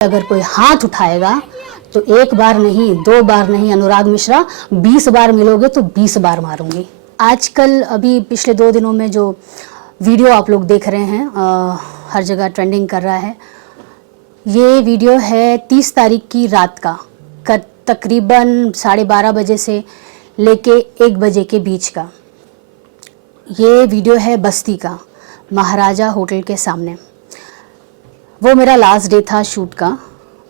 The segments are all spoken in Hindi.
अगर कोई हाथ उठाएगा तो एक बार नहीं, 2 बार नहीं अनुराग मिश्रा, 20 बार मिलोगे तो 20 बार मारूंगी। आजकल अभी पिछले 2 दिनों में जो वीडियो आप लोग देख रहे हैं हर जगह ट्रेंडिंग कर रहा है। ये वीडियो है 30 तारीख की रात का, तकरीबन 12:30 बजे से लेके 1 बजे के बीच का। ये वीडियो है बस्ती का, महाराजा होटल के सामने। वो मेरा लास्ट डे था शूट का,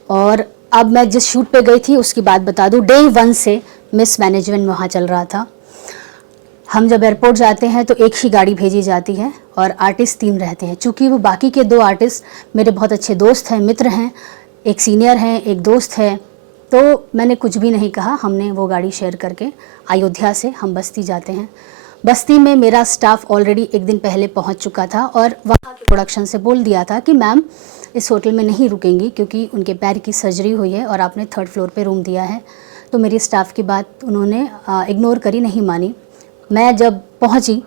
और अब मैं जिस शूट पे गई थी उसकी बात बता दूं। डे 1 से मिस मैनेजमेंट वहाँ चल रहा था। हम जब एयरपोर्ट जाते हैं तो एक ही गाड़ी भेजी जाती है और आर्टिस्ट 3 रहते हैं। चूँकि वो बाकी के 2 आर्टिस्ट मेरे बहुत अच्छे दोस्त हैं, मित्र हैं, एक सीनियर हैं, एक दोस्त है, तो मैंने कुछ भी नहीं कहा। हमने वो गाड़ी शेयर करके अयोध्या से हम बस्ती जाते हैं। बस्ती में मेरा स्टाफ ऑलरेडी 1 दिन पहले पहुंच चुका था और वहाँ के प्रोडक्शन से बोल दिया था कि मैम इस होटल में नहीं रुकेंगी क्योंकि उनके पैर की सर्जरी हुई है और आपने 3rd फ्लोर पे रूम दिया है। तो मेरी स्टाफ की बात उन्होंने इग्नोर करी, नहीं मानी। मैं जब पहुंची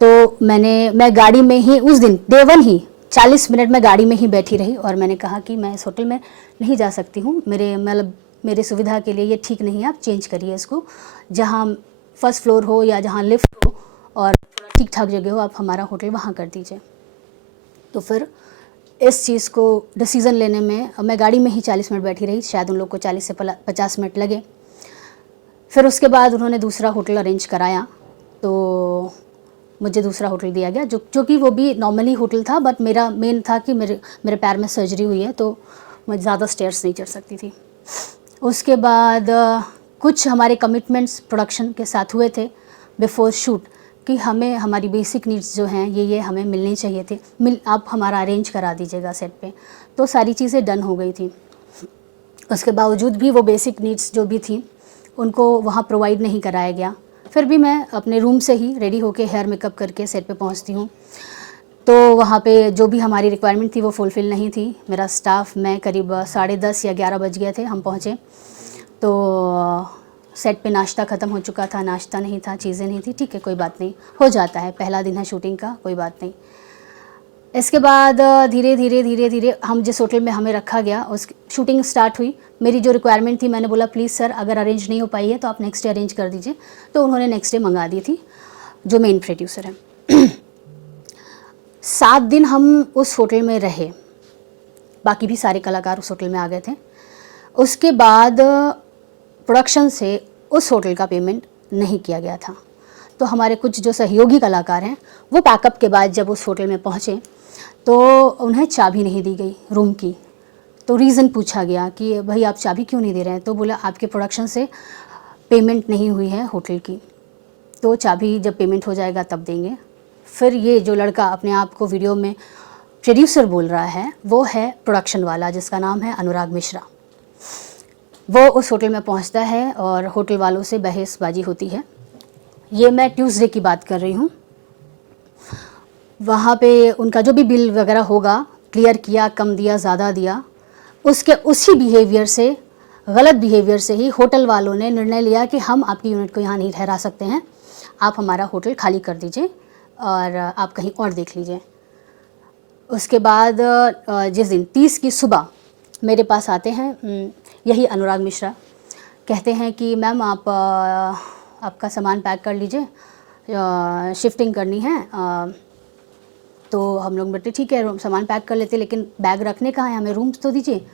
तो मैं गाड़ी में ही उस दिन डे 1 ही 40 मिनट में गाड़ी में ही बैठी रही और मैंने कहा कि मैं इस होटल में नहीं जा सकती हूँ, मेरे सुविधा के लिए ये ठीक नहीं है, आप चेंज करिए इसको, जहाँ 1st फ्लोर हो या जहाँ लिफ्ट हो और ठीक ठाक जगह हो, आप हमारा होटल वहाँ कर दीजिए। तो फिर इस चीज़ को डिसीज़न लेने में मैं गाड़ी में ही 40 मिनट बैठी रही, शायद उन लोग को 40 से 50 मिनट लगे। फिर उसके बाद उन्होंने दूसरा होटल अरेंज कराया, तो मुझे दूसरा होटल दिया गया, जो कि वो भी नॉर्मली होटल था, बट मेरा मेन था कि मेरे पैर में सर्जरी हुई है तो मैं ज़्यादा स्टेयर्स नहीं चढ़ सकती थी। उसके बाद कुछ हमारे कमिटमेंट्स प्रोडक्शन के साथ हुए थे बिफोर शूट कि हमें हमारी बेसिक नीड्स जो हैं ये हमें मिलनी चाहिए थे, आप हमारा अरेंज करा दीजिएगा सेट पे। तो सारी चीज़ें डन हो गई थी। उसके बावजूद भी वो बेसिक नीड्स जो भी थी उनको वहाँ प्रोवाइड नहीं कराया गया। फिर भी मैं अपने रूम से ही रेडी होके हेयर मेकअप करके सेट पे पहुँचती हूँ। तो वहाँ पे जो भी हमारी रिक्वायरमेंट थी वो फुलफ़िल नहीं थी। मेरा स्टाफ, मैं करीब 10:30 या 11 बज गए थे हम पहुँचे। तो सेट पे नाश्ता ख़त्म हो चुका था, नाश्ता नहीं था, चीज़ें नहीं थी। ठीक है, कोई बात नहीं, हो जाता है, पहला दिन है शूटिंग का, कोई बात नहीं। इसके बाद धीरे धीरे हम जिस होटल में हमें रखा गया उस शूटिंग स्टार्ट हुई। मेरी जो रिक्वायरमेंट थी, मैंने बोला प्लीज़ सर अगर अरेंज नहीं हो पाई है तो आप नेक्स्ट डे अरेंज कर दीजिए। तो उन्होंने नेक्स्ट डे मंगा दी थी, जो मेन प्रोड्यूसर है। 7 दिन हम उस होटल में रहे, बाकी भी सारे कलाकार उस होटल में आ गए थे। उसके बाद प्रोडक्शन से उस होटल का पेमेंट नहीं किया गया था। तो हमारे कुछ जो सहयोगी कलाकार हैं वो पैकअप के बाद जब उस होटल में पहुँचे तो उन्हें चाबी नहीं दी गई रूम की। तो रीज़न पूछा गया कि भाई आप चाबी क्यों नहीं दे रहे हैं? तो बोला आपके प्रोडक्शन से पेमेंट नहीं हुई है होटल की, तो चाबी जब पेमेंट हो जाएगा तब देंगे। फिर ये जो लड़का अपने आप को वीडियो में प्रोड्यूसर बोल रहा है वो है प्रोडक्शन वाला, जिसका नाम है अनुराग मिश्रा। वो उस होटल में पहुंचता है और होटल वालों से बहसबाजी होती है। ये मैं ट्यूसडे की बात कर रही हूँ। वहाँ पे उनका जो भी बिल वगैरह होगा क्लियर किया, कम दिया, ज़्यादा दिया, उसके उसी बिहेवियर से, गलत बिहेवियर से ही होटल वालों ने निर्णय लिया कि हम आपकी यूनिट को यहाँ नहीं ठहरा सकते हैं, आप हमारा होटल खाली कर दीजिए और आप कहीं और देख लीजिए। उसके बाद जिस दिन 30 की सुबह मेरे पास आते हैं यही अनुराग मिश्रा, कहते हैं कि मैम आप आपका सामान पैक कर लीजिए, शिफ्टिंग करनी है। तो हम लोग बोलते ठीक है सामान पैक कर लेते, लेकिन बैग रखने कहाँ है, हमें रूम तो दीजिए।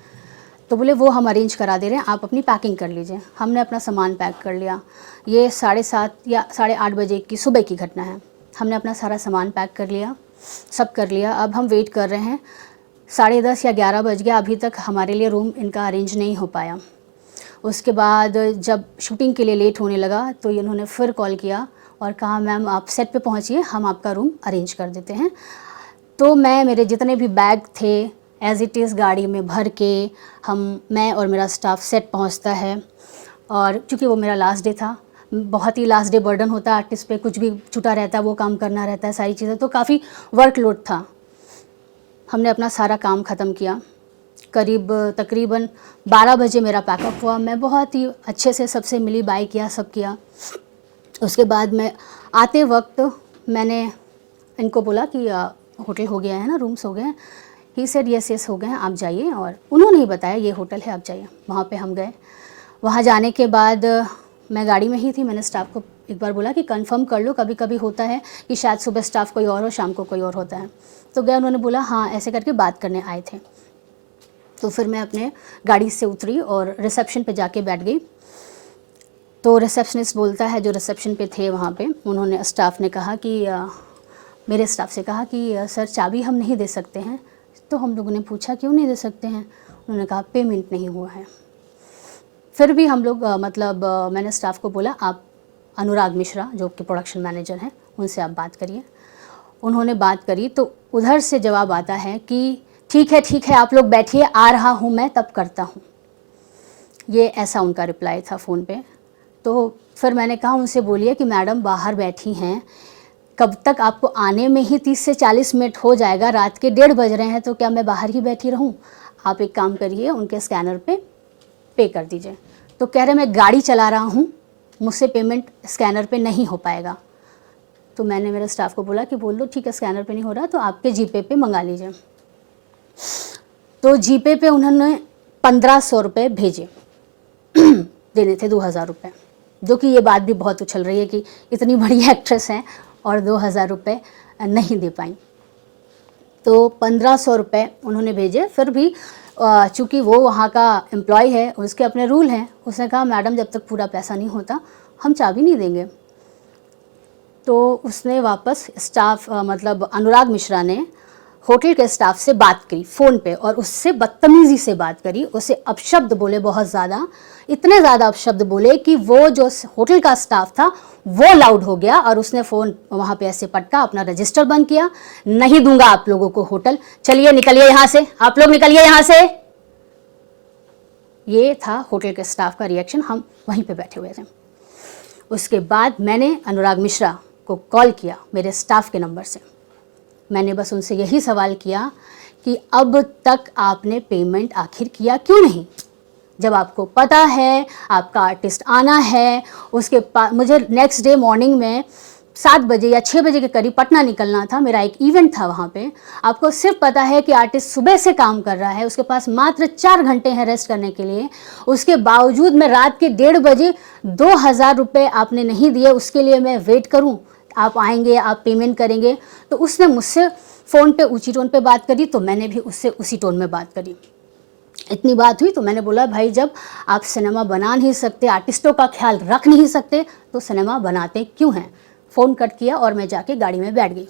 तो बोले वो हम अरेंज करा दे रहे हैं, आप अपनी पैकिंग कर लीजिए। हमने अपना सामान पैक कर लिया। ये 7:30 या 8:30 बजे की सुबह की घटना है। हमने अपना सारा सामान पैक कर लिया, सब कर लिया। अब हम वेट कर रहे हैं, 10:30 या 11 बज गया, अभी तक हमारे लिए रूम इनका अरेंज नहीं हो पाया। उसके बाद जब शूटिंग के लिए लेट होने लगा तो इन्होंने फिर कॉल किया और कहा मैम आप सेट पे पहुंचिए, हम आपका रूम अरेंज कर देते हैं। तो मेरे जितने भी बैग थे एज़ इट इज़ गाड़ी में भर के मैं और मेरा स्टाफ सेट पहुंचता है। और चूँकि वो मेरा लास्ट डे था, बहुत ही लास्ट डे बर्डन होता है आर्टिस्ट पे, कुछ भी छूटा रहता है वो काम करना रहता है, सारी चीज़ें, तो काफ़ी वर्कलोड था। हमने अपना सारा काम ख़त्म किया। तकरीबन 12 बजे मेरा पैकअप हुआ। मैं बहुत ही अच्छे से सबसे मिली, बाय किया, सब किया। उसके बाद मैं आते वक्त मैंने इनको बोला कि होटल हो गया है ना, रूम्स हो गए हैं, ही सेड यस यस हो गए हैं, आप जाइए। और उन्होंने ही बताया ये होटल है, आप जाइए। वहाँ पे हम गए। वहाँ जाने के बाद मैं गाड़ी में ही थी। मैंने स्टाफ को एक बार बोला कि कंफर्म कर लो, कभी कभी होता है कि शायद सुबह स्टाफ कोई और हो, शाम को कोई और होता है। तो गया, उन्होंने बोला हाँ, ऐसे करके बात करने आए थे। तो फिर मैं अपने गाड़ी से उतरी और रिसेप्शन पे जाके बैठ गई। तो रिसेप्शनिस्ट बोलता है, जो रिसेप्शन पे थे वहाँ पे, उन्होंने, स्टाफ ने कहा कि मेरे स्टाफ से कहा कि सर चाबी हम नहीं दे सकते हैं। तो हम लोगों ने पूछा क्यों नहीं दे सकते हैं? उन्होंने कहा पेमेंट नहीं हुआ है। फिर भी हम लोग मैंने स्टाफ को बोला आप अनुराग मिश्रा जो कि प्रोडक्शन मैनेजर हैं, उनसे आप बात करिए। उन्होंने बात करी तो उधर से जवाब आता है कि ठीक है आप लोग बैठिए, आ रहा हूँ मैं, तब करता हूँ। ये ऐसा उनका रिप्लाई था फ़ोन पे। तो फिर मैंने कहा उनसे बोलिए कि मैडम बाहर बैठी हैं, कब तक आपको आने में ही 30 से 40 मिनट हो जाएगा, रात के 1:30 बज रहे हैं, तो क्या मैं बाहर ही बैठी रहूं? आप एक काम करिए, उनके स्कैनर पे कर दीजिए। तो कह रहे मैं गाड़ी चला रहा हूं, मुझसे पेमेंट स्कैनर पे नहीं हो पाएगा। तो मैंने मेरे स्टाफ को बोला कि बोल दो ठीक है स्कैनर पे नहीं हो रहा तो आपके जीपे पे मंगा लीजिए। तो जीपे पे उन्होंने 1500 रुपये भेजे देने थे 2000 रुपये, जो कि ये बात भी बहुत उछल रही है कि इतनी बड़ी एक्ट्रेस हैं और 2000 रुपये नहीं दे पाई। तो 1500 रुपये उन्होंने भेजे। फिर भी चूँकि वो वहाँ का एम्प्लॉय है, उसके अपने रूल हैं, उसने कहा मैडम जब तक पूरा पैसा नहीं होता हम चाबी नहीं देंगे। तो उसने वापस स्टाफ अनुराग मिश्रा ने होटल के स्टाफ से बात करी फ़ोन पे और उससे बदतमीज़ी से बात करी, उसे अपशब्द बोले बहुत ज़्यादा, इतने ज़्यादा अपशब्द बोले कि वो जो होटल का स्टाफ था वो लाउड हो गया और उसने फ़ोन वहाँ पे ऐसे पटका, अपना रजिस्टर बंद किया। नहीं दूंगा आप लोगों को होटल, चलिए निकलिए यहाँ से, आप लोग निकलिए यहाँ से। ये था होटल के स्टाफ का रिएक्शन। हम वहीं पे बैठे हुए थे। उसके बाद मैंने अनुराग मिश्रा को कॉल किया मेरे स्टाफ के नंबर से। मैंने बस उनसे यही सवाल किया कि अब तक आपने पेमेंट आखिर किया क्यों नहीं? जब आपको पता है आपका आर्टिस्ट आना है, उसके मुझे नेक्स्ट डे मॉर्निंग में 7 बजे या 6 बजे के करीब पटना निकलना था, मेरा एक इवेंट था वहाँ पे। आपको सिर्फ पता है कि आर्टिस्ट सुबह से काम कर रहा है, उसके पास मात्र 4 घंटे हैं रेस्ट करने के लिए, उसके बावजूद मैं रात के 1:30 बजे 2000 रुपये आपने नहीं दिए, उसके लिए मैं वेट करूँ? आप आएंगे, आप पेमेंट करेंगे? तो उसने मुझसे फ़ोन पे ऊंची टोन पे बात करी, तो मैंने भी उससे उसी टोन में बात करी। इतनी बात हुई तो मैंने बोला भाई जब आप सिनेमा बना नहीं सकते, आर्टिस्टों का ख्याल रख नहीं सकते, तो सिनेमा बनाते क्यों हैं? फ़ोन कट किया और मैं जाके गाड़ी में बैठ गई।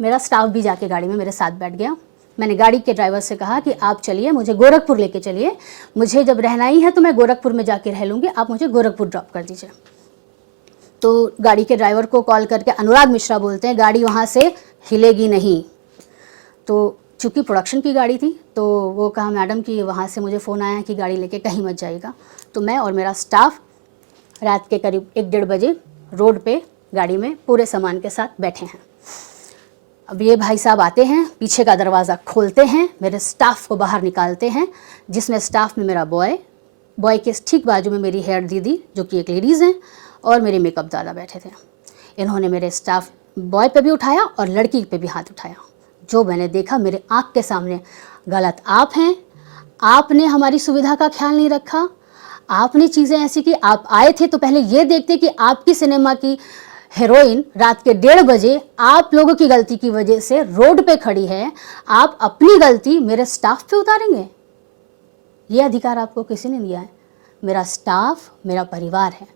मेरा स्टाफ भी जाके गाड़ी में मेरे साथ बैठ गया। मैंने गाड़ी के ड्राइवर से कहा कि आप चलिए, मुझे गोरखपुर लेके चलिए, मुझे जब रहना ही है तो मैं गोरखपुर में जाके रह लूँगी, आप मुझे गोरखपुर ड्रॉप कर दीजिए। तो गाड़ी के ड्राइवर को कॉल करके अनुराग मिश्रा बोलते हैं गाड़ी वहाँ से हिलेगी नहीं। तो चूँकि प्रोडक्शन की गाड़ी थी तो वो कहा मैडम कि वहाँ से मुझे फ़ोन आया कि गाड़ी लेके कहीं मत जाइएगा। तो मैं और मेरा स्टाफ रात के करीब 1-1:30 बजे रोड पे गाड़ी में पूरे सामान के साथ बैठे हैं। अब ये भाई साहब आते हैं, पीछे का दरवाज़ा खोलते हैं, मेरे स्टाफ को बाहर निकालते हैं, जिसमें स्टाफ में मेरा बॉय के ठीक बाजू में मेरी हेयर दीदी जो कि एक लेडीज़ हैं और मेरे मेकअप दादा बैठे थे। इन्होंने मेरे स्टाफ बॉय पे भी उठाया और लड़की पे भी हाथ उठाया। जो मैंने देखा मेरे आँख के सामने, गलत आप हैं, आपने हमारी सुविधा का ख्याल नहीं रखा, आपने चीज़ें ऐसी की, आप आए थे तो पहले ये देखते कि आपकी सिनेमा की हीरोइन रात के 1:30 बजे आप लोगों की गलती की वजह से रोड पे खड़ी है, आप अपनी गलती मेरे स्टाफ पे उतारेंगे? ये अधिकार आपको किसी ने दिया है? मेरा स्टाफ मेरा परिवार है।